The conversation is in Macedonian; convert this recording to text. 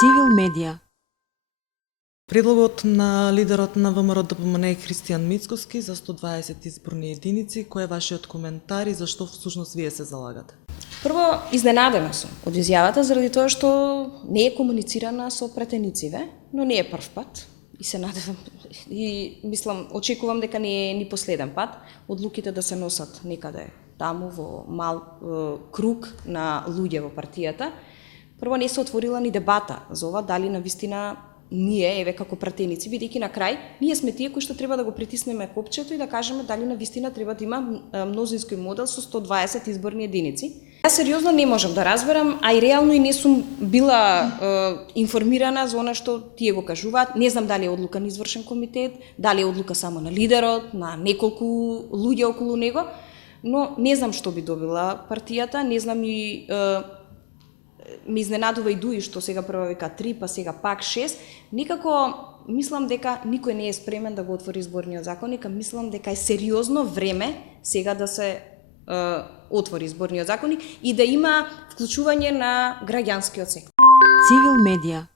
Цивил медија. Предлогот на лидерот на ВМРО-ДПМН Христијан Мицкоски за 120 изборни единици, кој е вашиот коментар и зашто всушност вие се залагате? Прво, изненадена сум од изјавата заради тоа што не е комуницирана со пратенициве, но не е прв пат и се надевам и мислам, очекувам дека не е ни последен пат одлуките да се носат некаде таму во мал круг на луѓе во партијата. Прво не се отворила ни дебата за ова дали навистина ние, еве како пратеници, бидејќи на крај, ние сме тие кои што треба да го притиснеме копчето и да кажеме дали навистина треба да има мнозински модел со 120 изборни единици. Јас сериозно не можам да разберам, а и реално и не сум била информирана за она што тие го кажуваат. Не знам дали е одлука на извршен комитет, дали е одлука само на лидерот, на неколку луѓе околу него, но не знам што би добила партијата, не знам и ме изненадува и Дуи што сега прво вика 3, па сега пак 6. Никако мислам дека никој не е спремен да го отвори изборниот законник, а мислам дека е сериозно време сега да се отвори изборниот законник и да има вклучување на граѓанскиот сектор. Цивил медија.